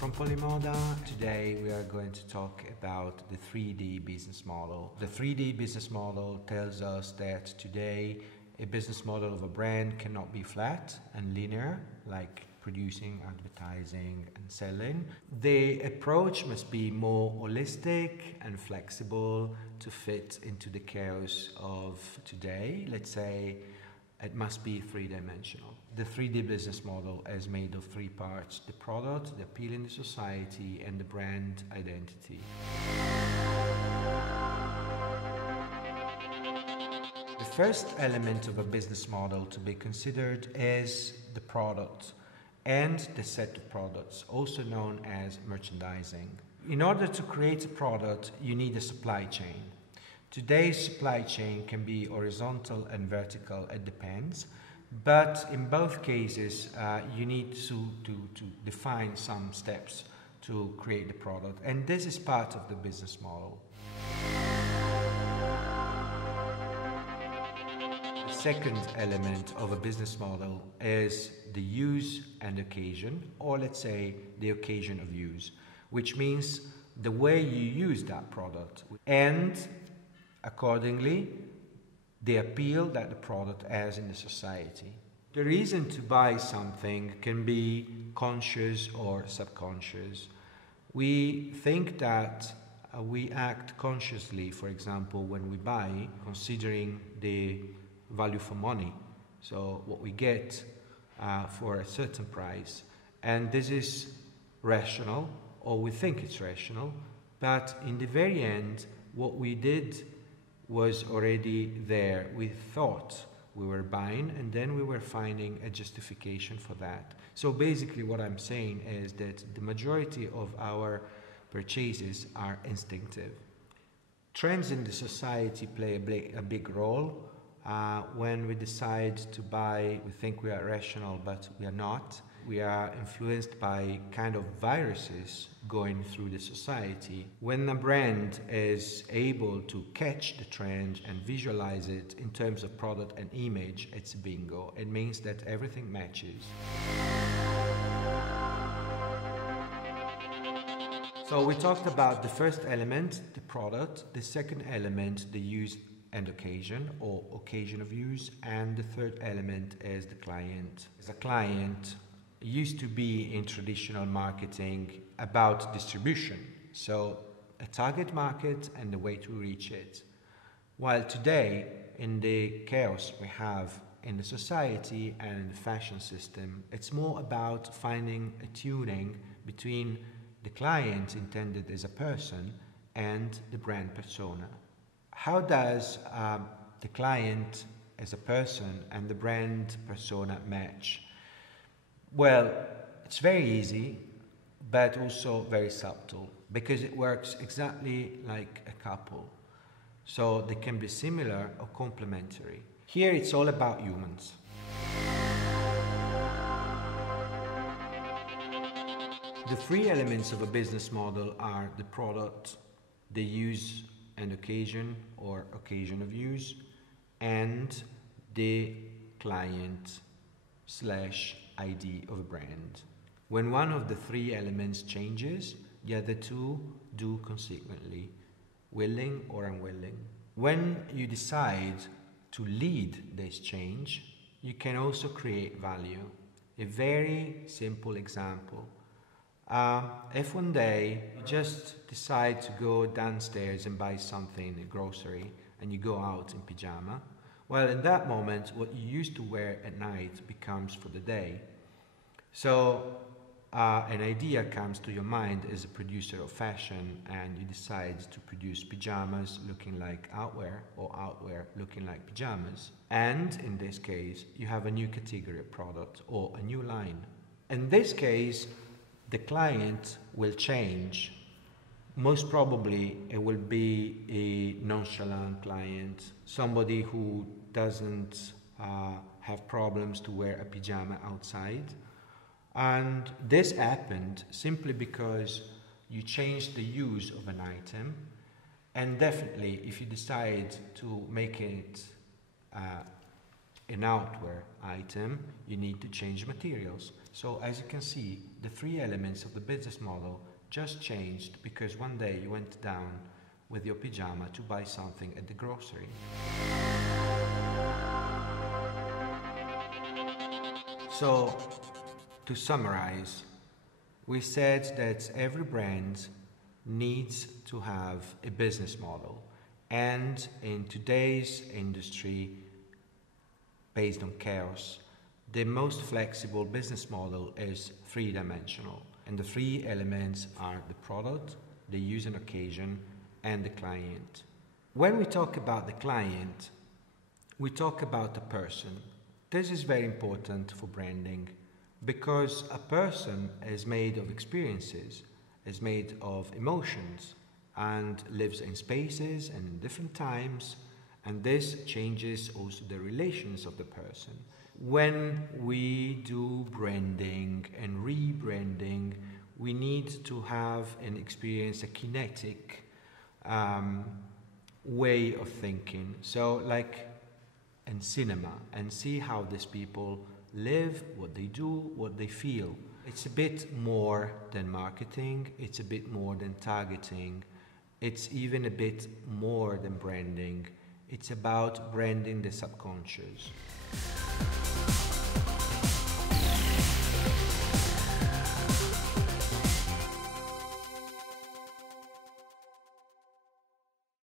from POLIMODA. Today we are going to talk about the 3D business model. The 3D business model tells us that today a business model of a brand cannot be flat and linear, like producing, advertising and selling. The approach must be more holistic and flexible to fit into the chaos of today. Let's say it must be three-dimensional. The 3D business model is made of three parts: the product, the appeal in the society, and the brand identity. The first element of a business model to be considered is the product and the set of products, also known as merchandising. In order to create a product, you need a supply chain. Today's supply chain can be horizontal and vertical, it depends, but in both cases you need to define some steps to create the product, and this is part of the business model. The second element of a business model is the use and occasion, or let's say the occasion of use, which means the way you use that product and accordingly the appeal that the product has in the society. The reason to buy something can be conscious or subconscious. We think that we act consciously, for example, when we buy, considering the value for money, so what we get for a certain price, and this is rational, or we think it's rational, but in the very end what we did was already there. We thought we were buying, and then we were finding a justification for that. So basically what I'm saying is that the majority of our purchases are instinctive. Trends in the society play a big role. When we decide to buy, we think we are rational, but we are not. We are influenced by kind of viruses going through the society. When a brand is able to catch the trend and visualize it in terms of product and image, it's bingo. It means that everything matches. So we talked about the first element, the product, the second element, the use and occasion, or occasion of use, and the third element is the client. As a client, used to be in traditional marketing about distribution, so a target market and the way to reach it. While today, in the chaos we have in the society and in the fashion system, it's more about finding a tuning between the client intended as a person and the brand persona. How does the client as a person and the brand persona match? Well, it's very easy, but also very subtle, because it works exactly like a couple. So they can be similar or complementary. Here it's all about humans. The three elements of a business model are the product, the use and occasion or occasion of use, and the client / ID of a brand. When one of the three elements changes, the other two do consequently, willing or unwilling. When you decide to lead this change, you can also create value. A very simple example. If one day you just decide to go downstairs and buy something, a grocery, and you go out in pyjama, well, in that moment, what you used to wear at night becomes for the day. So an idea comes to your mind as a producer of fashion, and you decide to produce pyjamas looking like outwear, or outwear looking like pyjamas. And in this case, you have a new category of product or a new line. In this case, the client will change. Most probably it will be a nonchalant client, somebody who doesn't have problems to wear a pyjama outside. And this happened simply because you changed the use of an item, and definitely if you decide to make it an outwear item, you need to change materials. So as you can see, the three elements of the business model just changed because one day you went down with your pyjama to buy something at the grocery. So, to summarize, we said that every brand needs to have a business model, and in today's industry based on chaos, the most flexible business model is three-dimensional, and the three elements are the product, the use and occasion, and the client. When we talk about the client, we talk about a person. This is very important for branding because a person is made of experiences, is made of emotions, and lives in spaces and in different times, and this changes also the relations of the person. When we do branding and rebranding, we need to have and experience a kinetic way of thinking. So like in cinema, and see how these people live, what they do, what they feel. It's a bit more than marketing, it's a bit more than targeting, it's even a bit more than branding. It's about branding the subconscious.